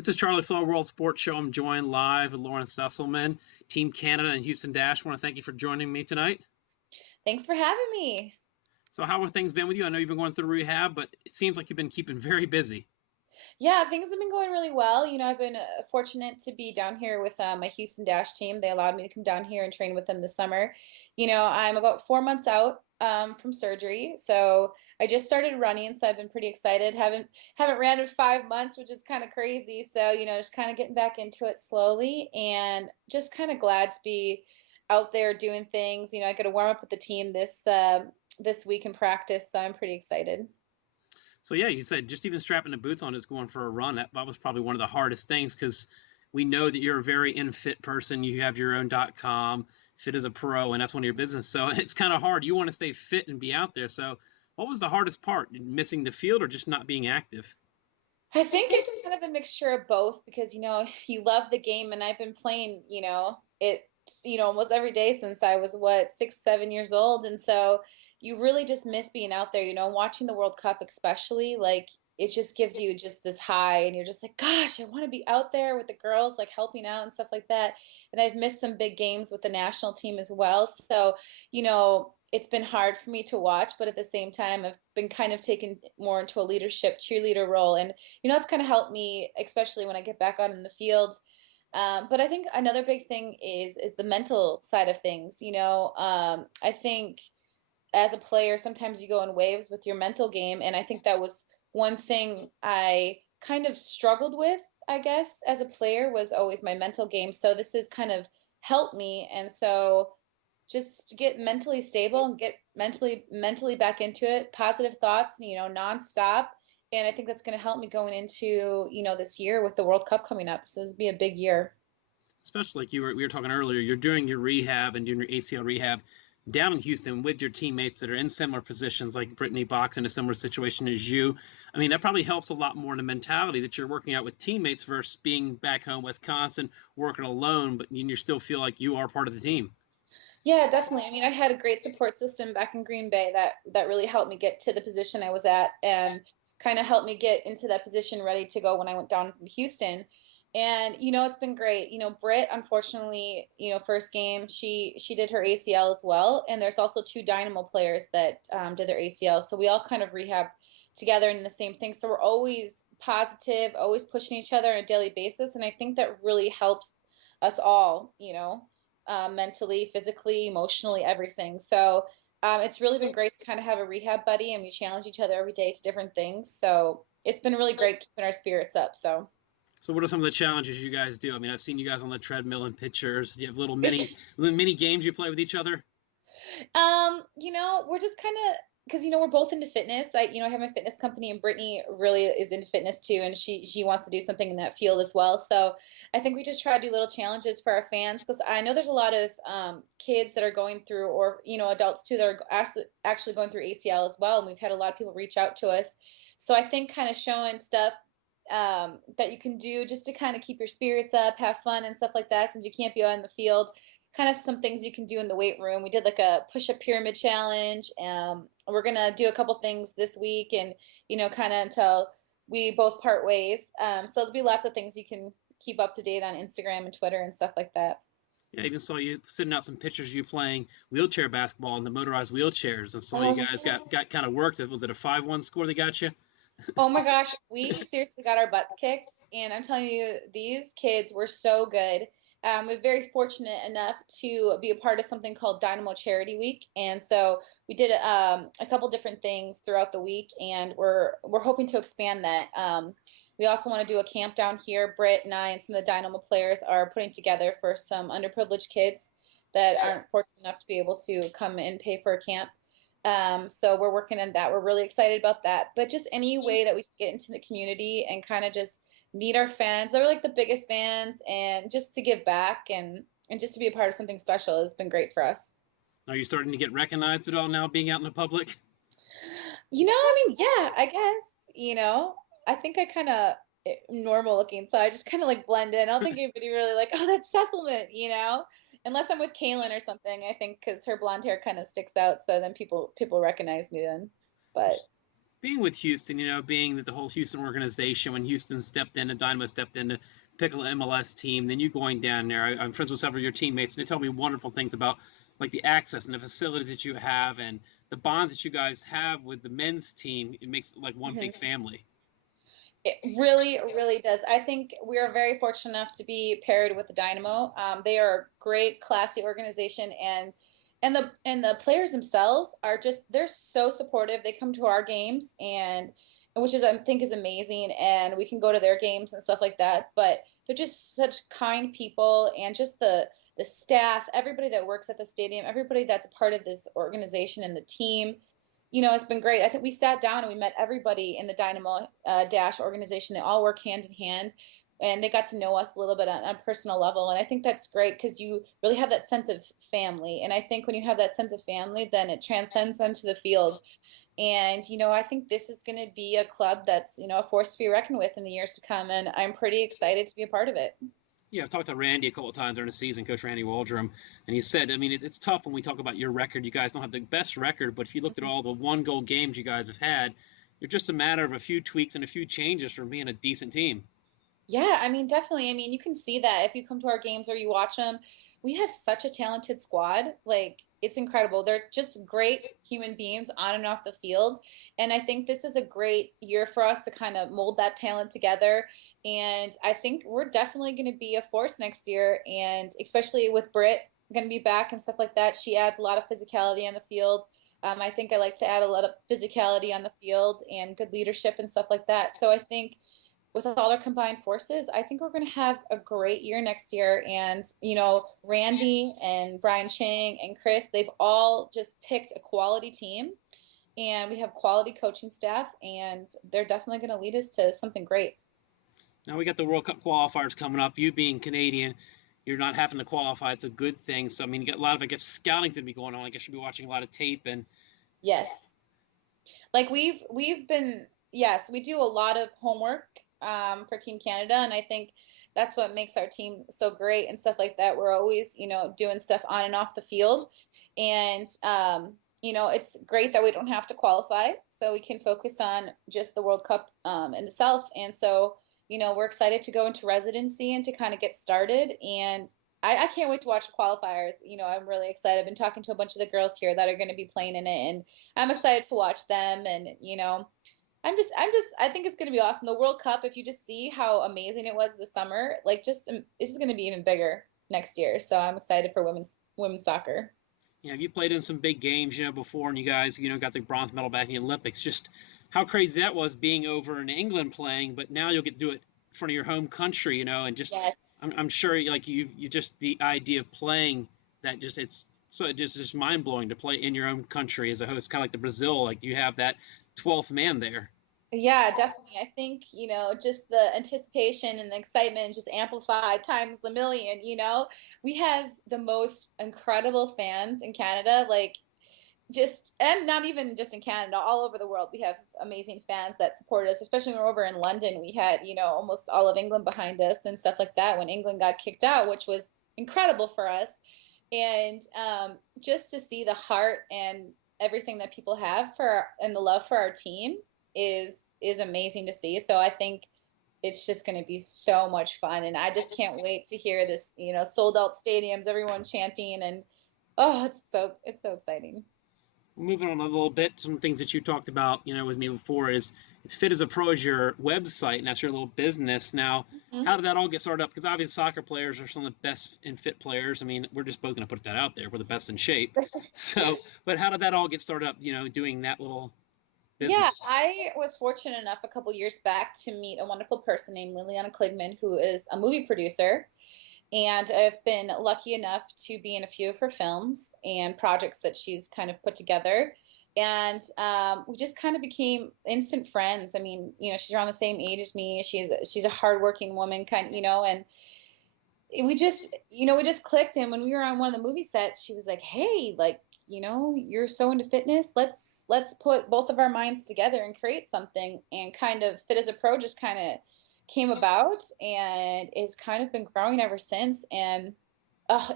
This is Charlie Flowe, World Sports Show. I'm joined live with Lauren Sesselmann, Team Canada and Houston Dash. I want to thank you for joining me tonight. Thanks for having me. So, how have things been with you? I know you've been going through rehab, but it seems like you've been keeping very busy. Yeah, things have been going really well. I've been fortunate to be down here with my Houston Dash team. They allowed me to come down here and train with them this summer. I'm about 4 months out from surgery, so I just started running, so I've been pretty excited. Haven't ran in 5 months, which is kind of crazy. So, just kind of getting back into it slowly, and just kind of glad to be out there doing things. I got to warm up with the team this week in practice, so I'm pretty excited. So, yeah, you said just even strapping the boots on, just going for a run. That was probably one of the hardest things because we know that you're a very in-fit person. You have your own .com, fit as a pro, and that's one of your business. So it's kind of hard. You want to stay fit and be out there. So, what was the hardest part? Missing the field or just not being active? I think it's kind of a mixture of both because, you love the game and I've been playing, almost every day since I was 6, 7 years old. And so you really just miss being out there, watching the World Cup especially, like it just gives you just this high and you're just like, gosh, I want to be out there with the girls, like helping out and stuff like that. And I've missed some big games with the national team as well. So, it's been hard for me to watch, but at the same time, I've been kind of taken more into a leadership cheerleader role. And it's kind of helped me, especially when I get back out in the field. But I think another big thing is the mental side of things. I think as a player, sometimes you go in waves with your mental game, and I think that was one thing I kind of struggled with, I guess, as a player was always my mental game. So this has kind of helped me, and so just get mentally stable and get mentally back into it. Positive thoughts, nonstop. And I think that's going to help me going into, this year with the World Cup coming up. So this will be a big year. Especially like we were talking earlier, you're doing your rehab and doing your ACL rehab down in Houston with your teammates that are in similar positions, like Brittany Box in a similar situation as you. I mean, that probably helps a lot more in the mentality that you're working out with teammates versus being back home, Wisconsin, working alone, but you still feel like you are part of the team. Yeah, definitely. I mean, I had a great support system back in Green Bay that really helped me get to the position I was at and kind of helped me get into that position ready to go when I went down in Houston. And it's been great. Britt, unfortunately, first game she did her ACL as well, and there's also two Dynamo players that did their ACL. So we all kind of rehab together in the same thing. So we're always positive, always pushing each other on a daily basis, and I think that really helps us all. Mentally, physically, emotionally, everything. So it's really been great to kind of have a rehab buddy and we challenge each other every day to different things. So it's been really great keeping our spirits up. So, So, what are some of the challenges you guys do? I mean, I've seen you guys on the treadmill and pictures. You have little mini games you play with each other. we're just kind of because we're both into fitness. I have my fitness company, and Brittany really is into fitness too, and she wants to do something in that field as well. So I think we just try to do little challenges for our fans because I know there's a lot of kids that are going through, or adults too, that are actually going through ACL as well, and we've had a lot of people reach out to us. So I think kind of showing stuff that you can do just to kind of keep your spirits up, have fun, and stuff like that, since you can't be out in the field kind of some things you can do in the weight room. We did like a push-up pyramid challenge. We're gonna do a couple things this week, and kind of until we both part ways. So there'll be lots of things you can keep up to date on Instagram and Twitter and stuff like that. Yeah, I even saw you sending out some pictures of you playing wheelchair basketball in the motorized wheelchairs, and saw you Oh guys yeah. got kind of worked. Was it a 5-1 score they got you? Oh my gosh, we seriously got our butts kicked, and I'm telling you, these kids were so good. We're very fortunate enough to be a part of something called Dynamo Charity Week, and so we did a couple different things throughout the week, and we're hoping to expand that. We also want to do a camp down here. Britt and I and some of the Dynamo players are putting together for some underprivileged kids that aren't fortunate enough to be able to come and pay for a camp. So we're working on that. We're really excited about that. But just any way that we can get into the community and kind of just meet our fans. They're like the biggest fans, and just to give back and just to be a part of something special has been great for us. Are you starting to get recognized at all now, being out in the public? I mean, yeah, I guess, I think I kind of normal looking, so I just kind of like blend in. I don't think anybody really like, oh, that's Sesselmann, unless I'm with Kaylin or something. I think because her blonde hair kind of sticks out, so then people recognize me then. But. being with Houston, being that the whole Houston organization, when Houston stepped in, and Dynamo stepped in to pick an MLS team, then you going down there. I'm friends with several of your teammates, and they tell me wonderful things about like the access and the facilities that you have and the bonds that you guys have with the men's team. It makes it like one big Mhm. family. It really, really does. I think we are very fortunate enough to be paired with the Dynamo. They are a great, classy organization, and the players themselves are they're so supportive. They come to our games, and which is I think is amazing, and we can go to their games and stuff like that. But they're just such kind people, and just the staff, everybody that works at the stadium, everybody that's a part of this organization and the team, it's been great. I think we sat down and we met everybody in the Dynamo Dash organization. They all work hand in hand, and they got to know us a little bit on a personal level. And I think that's great because you really have that sense of family. And I think when you have that sense of family, then it transcends onto the field. And I think this is going to be a club that's a force to be reckoned with in the years to come. And I'm pretty excited to be a part of it. Yeah, I've talked to Randy a couple of times during the season, Coach Randy Waldrum, and he said, I mean, it's tough when we talk about your record. You guys don't have the best record, but if you looked at all the one-goal games you guys have had, you're just a matter of a few tweaks and a few changes from being a decent team. Yeah, I mean, definitely. I mean, you can see that if you come to our games or you watch them. We have such a talented squad. Like, it's incredible. They're just great human beings on and off the field. And I think this is a great year for us to kind of mold that talent together. And I think we're definitely going to be a force next year. And especially with Britt going to be back and stuff like that, she adds a lot of physicality on the field. I think I like to add a lot of physicality on the field and good leadership and stuff like that. So I think with all our combined forces, I think we're going to have a great year next year. And, Randy and Brian Chang and Chris, they've all just picked a quality team, and we have quality coaching staff, and they're definitely going to lead us to something great. Now we got the World Cup qualifiers coming up. You being Canadian, you're not having to qualify. It's a good thing. So I mean, you got a lot of, I guess, scouting to be going on. I guess you'll be watching a lot of tape and Yes. Like we've been, yes, we do a lot of homework for Team Canada, and I think that's what makes our team so great and stuff like that. We're always, doing stuff on and off the field, and it's great that we don't have to qualify, so we can focus on just the World Cup in itself. And so, we're excited to go into residency and to kind of get started. And I can't wait to watch the qualifiers. I'm really excited. I've been talking to a bunch of the girls here that are going to be playing in it, and I'm excited to watch them. And I think it's going to be awesome. The World Cup, if you just see how amazing it was this summer, like this is going to be even bigger next year. So I'm excited for women's soccer. you played in some big games, before, and you guys, got the bronze medal back in the Olympics. Just how crazy that was being over in England playing, but now you'll get to do it in front of your home country, and just Yes. I'm sure like you just the idea of playing that just it's so just mind blowing to play in your own country as a host, kind of like the Brazil, like you have that 12th man there. Yeah, definitely. I think, just the anticipation and the excitement just amplified times a million, We have the most incredible fans in Canada, like just, and not even just in Canada, all over the world. We have amazing fans that support us, especially when we're over in London. We had, almost all of England behind us and stuff like that when England got kicked out, which was incredible for us. And just to see the heart and everything that people have and the love for our team is amazing to see. So I think it's just going to be so much fun, and I just can't wait to hear this, sold out stadiums, everyone chanting, and oh, it's so exciting. Moving on a little bit, some things that you talked about, with me before is it's Fit as a Pro is your website, and that's your little business. Now, Mhm. how did that all get started up? Because obviously soccer players are some of the best and fit players. I mean, we're just both going to put that out there. We're the best in shape. So, but how did that all get started up, doing that little Yeah, business? I was fortunate enough a couple years back to meet a wonderful person named Liliana Kligman, who is a movie producer. And I've been lucky enough to be in a few of her films and projects that she's kind of put together. And we just kind of became instant friends. I mean, she's around the same age as me. She's a hardworking woman, and we just clicked. And when we were on one of the movie sets, she was like, hey, like, you're so into fitness, let's put both of our minds together and create something. And kind of Fit as a Pro just kind of came about, and it's kind of been growing ever since. And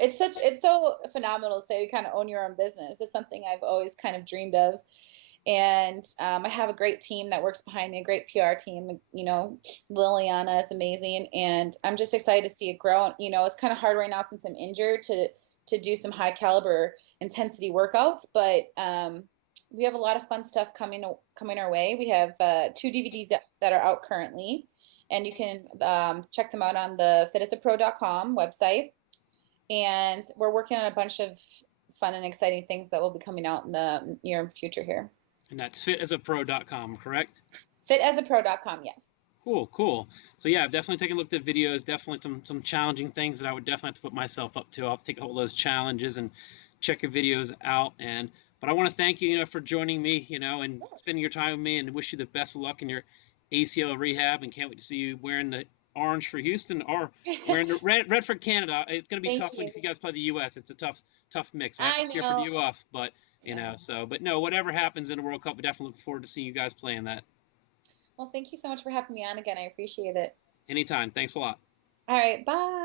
it's so phenomenal to say you kind of own your own business. It's something I've always kind of dreamed of. And I have a great team that works behind me, a great PR team. You know, Liliana is amazing, and I'm just excited to see it grow. You know, it's kind of hard right now since I'm injured to do some high caliber intensity workouts, but we have a lot of fun stuff coming our way. We have 2 DVDs that are out currently, and you can check them out on the fitasaPro.com website. And we're working on a bunch of fun and exciting things that will be coming out in the near future here. And that's fitasapro.com, correct? Fitasapro.com, yes. Cool, cool. So yeah, I've definitely taken a look at videos, definitely some challenging things that I would definitely have to put myself up to. I'll take all those challenges and check your videos out. But I want to thank you, for joining me, and Yes. spending your time with me, and wish you the best of luck in your ACL rehab, and can't wait to see you wearing the orange for Houston or wearing the red for Canada. It's going to be tough if you guys play the U.S. It's a tough mix. I have to cheer for the U.S., but but no, whatever happens in the World Cup, we definitely look forward to seeing you guys playing that. Well, thank you so much for having me on again. I appreciate it. Anytime. Thanks a lot. All right, bye.